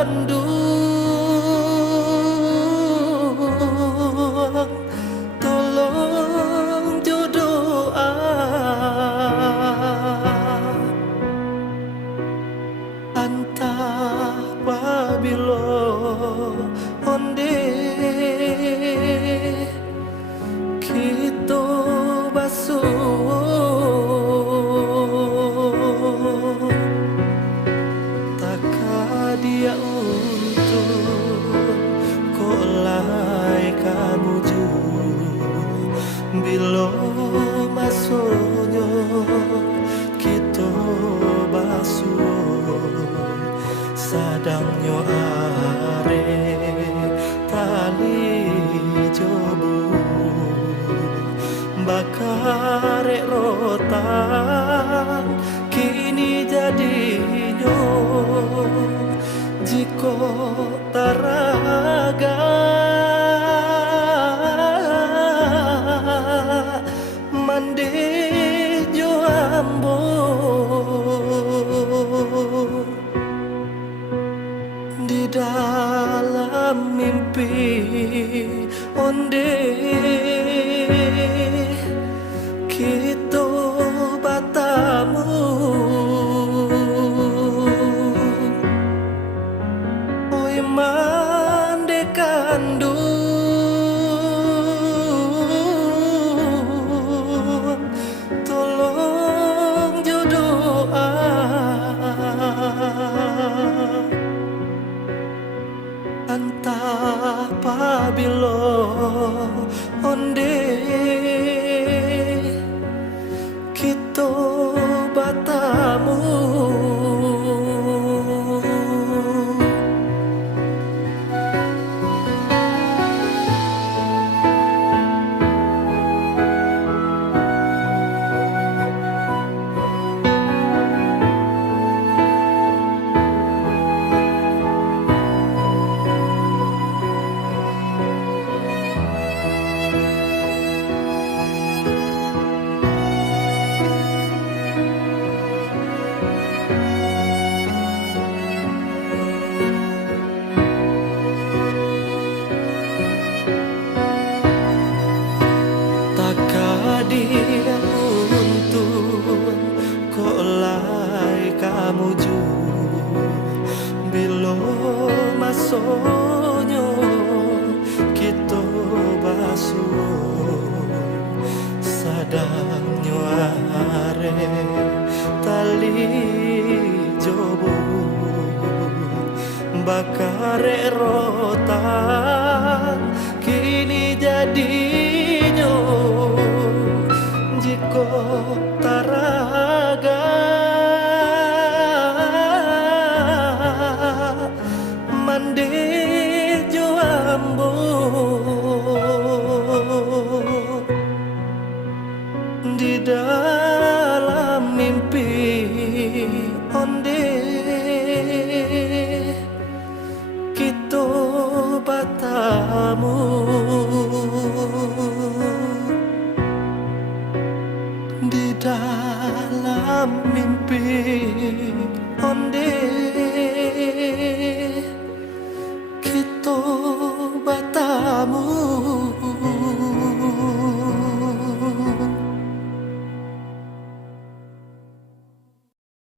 kandung, tolong jodoh antah pabilo onde kita basuh dia untuk kolai kamu ju bilo masuknya kita basuh sadangnya are tali jobu bakare rotan kini jadinya jiko taraga mande jo ambo di dalam mimpi onde kita batamu mande kandung, tolong jodoh antah pabilo onde kita batamu. Dia untuk kolai kamu ju bilo masonyo kita basuh sadangnya are tali jobo bakare rotan kini jadinya jiko